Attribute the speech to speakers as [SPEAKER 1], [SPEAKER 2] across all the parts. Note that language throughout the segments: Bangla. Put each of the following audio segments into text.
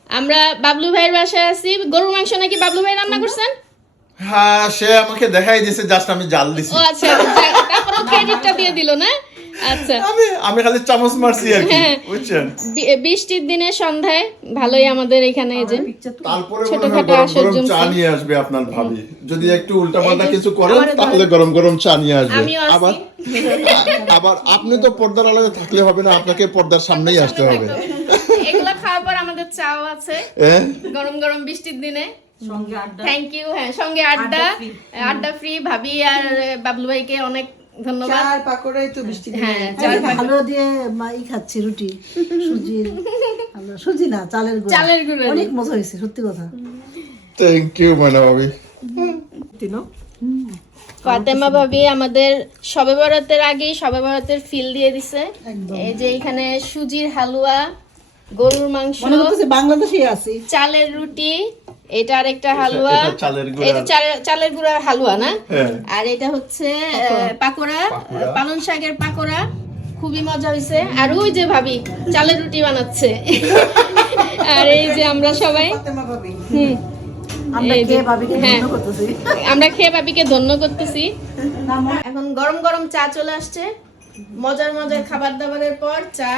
[SPEAKER 1] আমরা বাবলু ভাইয়ের বাসায় আছি। গরুর মাংস নাকি বাবলু ভাই রান্না করছেন?
[SPEAKER 2] হ্যাঁ, সে আমাকে দেখাই দিয়েছে, জাস্ট আমি জাল দিছি।
[SPEAKER 1] ও আচ্ছা, তারপর ক্রেডিটটা দিয়ে দিল না? আচ্ছা,
[SPEAKER 2] আমি খালি চামচ মারছি আর কি, বুঝছেন?
[SPEAKER 1] বৃষ্টির দিনে সন্ধ্যায় ভালোই আমাদের এখানে এই যে
[SPEAKER 2] তারপরে
[SPEAKER 1] ছোটখাটো
[SPEAKER 2] গরম
[SPEAKER 1] আসর
[SPEAKER 2] গরম চা
[SPEAKER 1] জমছে।
[SPEAKER 2] নিয়ে আসবে আপনার ভাবি। যদি একটু উল্টাপাল্টা
[SPEAKER 1] এই যে
[SPEAKER 2] কিছু করেন
[SPEAKER 1] আমাদের
[SPEAKER 2] তাহলে গরম গরম চা নিয়ে আসবে।
[SPEAKER 1] আমিও আছি।
[SPEAKER 2] আবার আপনি তো পর্দার আড়ালে থাকলে হবে না, আপনাকে পর্দার সামনেই আসতে হবে।
[SPEAKER 1] এগুলো খাওয়ার পর আমাদের চাও আছে
[SPEAKER 2] হ্যাঁ,
[SPEAKER 1] গরম গরম বৃষ্টির দিনে।
[SPEAKER 3] সঙ্গে আড্ডা।
[SPEAKER 1] Thank you. হ্যাঁ, সঙ্গে আড্ডা ফ্রি ভাবি আর বাবলু ভাইকে অনেক ধন্যবাদ।
[SPEAKER 3] চার পাকোড়াই তো বৃষ্টি দিনে।
[SPEAKER 1] হ্যাঁ,
[SPEAKER 3] চার
[SPEAKER 4] ভালো দিয়ে ই খাচ্ছি রুটি সুজির সুজি না চালের গুঁড়া
[SPEAKER 1] চালের গুঁড়া দিয়ে।
[SPEAKER 4] অনেক মজা হয়েছে সত্যি কথা।
[SPEAKER 2] থ্যাংক ইউ ময়না ভাবি।
[SPEAKER 3] তিনো
[SPEAKER 1] ফাতেমা ভাবি আমাদের শবে বরাতের আগেই শবে বরাতের ফিল দিয়ে দিছে।
[SPEAKER 4] একদম।
[SPEAKER 1] এই যে এখানে সুজির হালুয়া, গরুর মাংস,
[SPEAKER 4] মনে করতেছে বাংলাদেশে আছি।
[SPEAKER 1] চালের রুটি, এটা আরেকটা হালুয়া,
[SPEAKER 2] এটা চালের গুঁড়া।
[SPEAKER 1] এটা চালের গুঁড়ার হালুয়া না?
[SPEAKER 2] হ্যাঁ।
[SPEAKER 1] আর এটা হচ্ছে পাকোড়া, পালং শাকের পাকোড়া, খুবই মজা হয়েছে। আর ওই যে ভাবি চালের রুটি বানাচ্ছে। আর এই যে আমরা সবাই
[SPEAKER 3] ফাতেমা ভাবি।
[SPEAKER 4] আমরা
[SPEAKER 1] এই যে,
[SPEAKER 4] খেয়ে ভাবিকে
[SPEAKER 1] হ্যাঁ।
[SPEAKER 4] ধন্য করতেছি।
[SPEAKER 1] আমরা খেয়ে ভাবিকে ধন্য করতেছি। এখন গরম গরম চা চলে আসছে। মজার মজার খাবার দাবারের পর চা।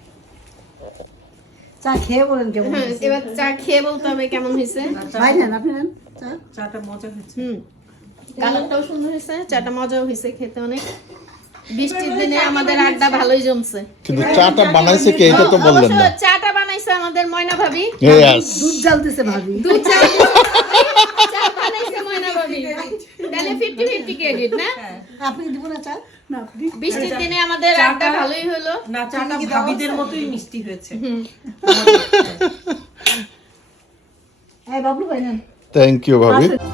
[SPEAKER 4] চা খেয়ে বলেন কেমন
[SPEAKER 1] হ্যাঁ,
[SPEAKER 4] হয়েছে?
[SPEAKER 1] এবার চা খেয়ে বলতে হবে কেমন হয়েছে।
[SPEAKER 4] ভাই নেন আপনি নেন চা।
[SPEAKER 3] চাটা মজা হয়েছে।
[SPEAKER 1] কালারটাও সুন্দর হয়েছে, চাটা মজাও হয়েছে খেতে অনেক। বৃষ্টির দিনে আমাদের আড্ডা ভালোই জমছে।
[SPEAKER 2] কিন্তু চাটা বানাইছে কে এটা তো বললেন
[SPEAKER 1] অবশ্য
[SPEAKER 2] না।
[SPEAKER 1] চাটা বানাইছে আমাদের ময়না ভাবি।
[SPEAKER 2] Yes.
[SPEAKER 4] দুধ জ্বালতেছে ভাবি।
[SPEAKER 1] দুধ চা চা বানাইছে ময়না ভাবি। তাহলে 50-50 ক্রেডিট না?
[SPEAKER 4] আপনি দিব না চা? না আপনি।
[SPEAKER 1] বৃষ্টির দিনে আমাদের আড্ডা ভালোই হলো।
[SPEAKER 3] না, চাটা ভাবিদের মতোই মিষ্টি হয়েছে।
[SPEAKER 4] এই বাবলু ভাই নেন।
[SPEAKER 2] থ্যাংক ইউ ভাবি।